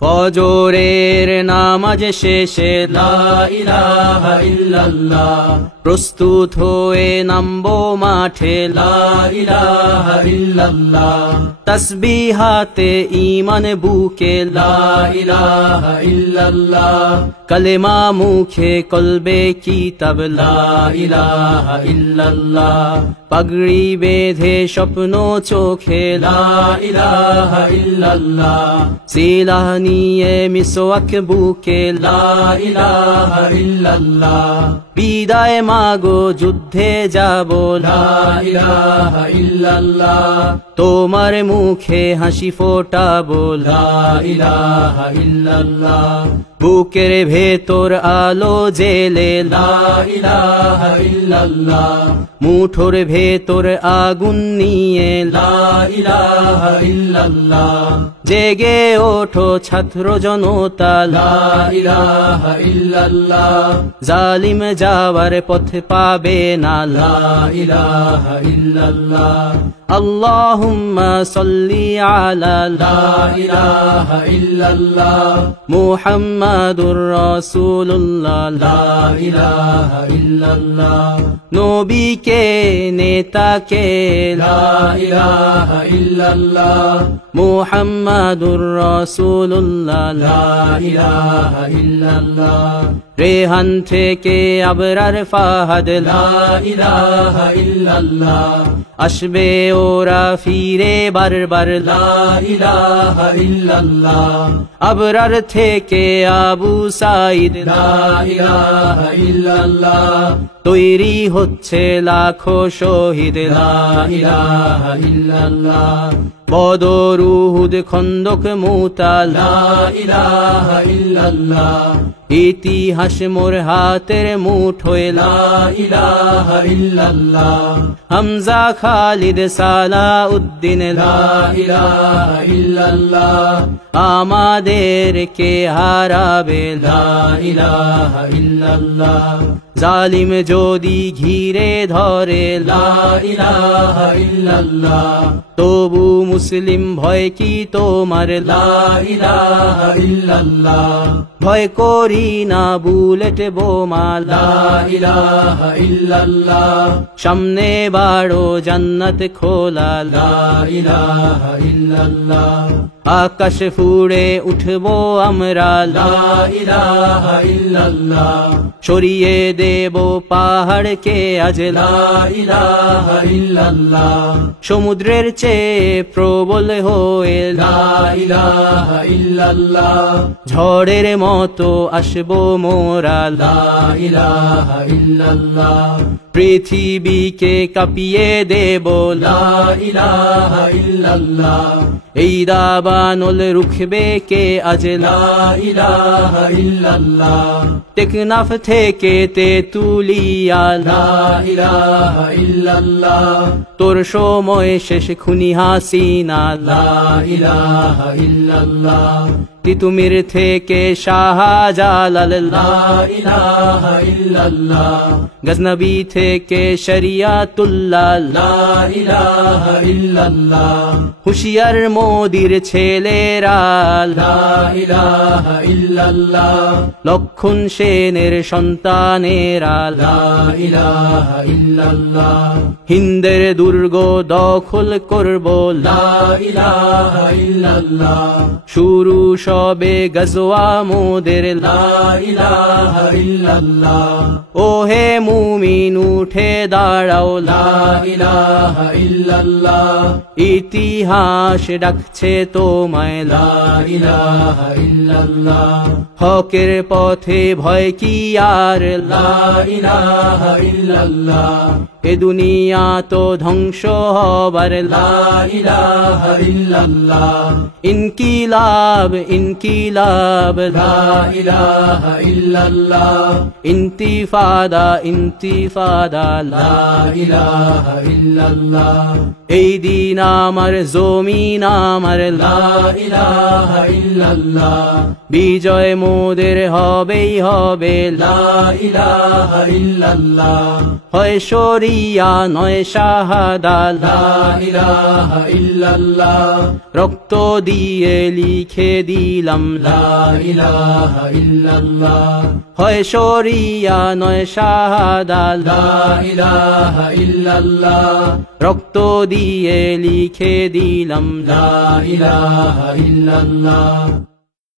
ফজরের নামাজ শেষে লা ইলাহা ইল্লাল্লাহ, প্রস্তুত হয়ে নামবো মাঠে লা ইলাহা ইল্লাল্লাহ, তাসবিহাতে ঈমান বুকে লা ইলাহা ইল্লাল্লাহ, কালেমা মুখে কলবে কিতাব লা ইলাহা ইল্লাল্লাহ, পাগড়ি বেঁধে স্বপ্ন চোখে লা ইলাহা ইল্লাল্লাহ, সিলাহ নিয়ে মিসওয়াক বুকে লা ইলাহা ইল্লাল্লাহ, বিদায় মাগো যুদ্ধে যাব লা ইলাহা ইল্লাল্লাহ, তোমার মুখে হাসি ফোটাবো লা ইলাহা ইল্লাল্লাহ, বুকের ভেতর আলো জেলে লা ইলাহা ইল্লাল্লাহ, মুঠোর ভেতর আগুন নিয়ে লা ইলাহা ইল্লাল্লাহ, জেগে ওঠো ছাত্র জনতা লা ইলাহা ইল্লাল্লাহ, জালিম যাওয়ার পথ পাবে না লা ইলাহা ইল্লাল্লাহ, আল্লাহুম্মা সাল্লি আলা লা ইলাহা ইল্লাল্লাহ, মুহাম্মাদুর রাসূলুল্লাহ লা ইলাহা ইল্লাল্লাহ, নবীকে নেতাকে লা ইলাহা ইল্লাল্লাহ, মুহাম্মাদুর রাসূলুল্লাহ লা ইলাহা ইল্লাল্লাহ, রেহান থেকে আবরার ফাহাদ লা ইলাহা ইল্লাল্লাহ, আসবে ওরা ফিরে বারবার লা ইলাহা ইল্লাল্লাহ, আবরার থেকে আবু সাঈদ লা ইলাহা ইল্লাল্লাহ, তৈরি হচ্ছে লাখো শহীদ লা ইলাহা ইল্লাল্লাহ, বদর উহুদ খন্দক মুতা লা ইলাহা ইল্লাল্লাহ, ইতিহাস মোর হাতের মুঠোয় লা ইলাহা ইল্লাল্লাহ, হামজা খালিদ সালাউদ্দিন লা ইলাহা ইল্লাল্লাহ, আমাদেরকে হারাবে লা ইলাহা ইল্লাল্লাহ, জালিম যদি ঘিরে ধরে লা ইলাহা ইল্লাল্লাহ, তবু মুসলিম ভয় কি তোমার লা ইলাহা ইল্লাল্লাহ, ভয় করি না বুলেট বোমা লা ইলাহা ইল্লাল্লাহ, সামনে বাড়ো জান্নাত খোলা লা ইলাহা ইল্লাল্লাহ, আকাশ ফুড়ে উঠবো আমরা লা ইলাহা ইল্লাল্লাহ, সরিয়ে দেব পাহাড়কে আজ লা ইলাহা ইল্লাল্লাহ, সমুদ্রের চেয়ে প্রবল হয়ে লা ইলাহা ইল্লাল্লাহ, ঝড়ের মতো আসবো মোরা লা ইলাহা ইল্লাল্লাহ, পৃথিবীকে কাঁপিয়ে দেব লা ইলাহা ইল্লাল্লাহ, এই দাবানল রুখবে কে আজ লা ইলাহা ইল্লাল্লাহ, টেকনাফ থেকে তেতুলিয়া লা ইলাহা ইল্লাল্লাহ, তোর সময় শেষ খুনি হাসিনা লা ইলাহা ইল্লাল্লাহ, তিতুমির থেকে শাহজালাল লা ইলাহা ইল্লাল্লাহ, গজনবী থেকে শরিয়াতুল্লাহ লা ইলাহা ইল্লাল্লাহ, হুশিয়ার মোদির ছেলেরা লা ইলাহা ইল্লাল্লাহ, লক্ষণ সেনের সন্তানেরা লা ইলাহা ইল্লাল্লাহ, হিন্দের দুর্গ দখল করব লা ইলাহা ইল্লাল্লাহ, শুরু সবে গজওয়া মোদের লা ইলাহা ইল্লাল্লাহ, ওহে মুমিন উঠে দাঁড়াও লা ইলাহা ইল্লাল্লাহ, ইতিহাস ডাকছে তোমায় লা ইলাহা ইল্লাল্লাহ, হকের পথে ভয় কি আর লা ইলাহা ইল্লাল্লাহ, এ দুনিয়া তো ধ্বংস হবার লা ইলাহা ইল্লাল্লাহ, ইনকিলাব ইনকিলাব লা ইলাহা ইল্লাল্লাহ, ইন্তিফাদা ইন্তিফাদা লা ইলাহা ইল্লাল্লাহ, এই দিন আমার জমিন আমার লা ইলাহা ইল্লাল্লাহ, বিজয় মোদের হবেই হবে লা ইলাহা ইল্লাল্লাহ, হয় শরী শরিয়া নয় শাহাদা লা ইলাহা ইল্লাল্লাহ রক্ত দিয়ে লিখে দিলাম লা ইলাহা ইল্লাল্লাহ হয় শরিয়া নয় শাহাদা লা ইলাহা ইল্লাল্লাহ রক্ত দিয়ে লিখে দিলাম লা ইলাহা ইল্লাল্লাহ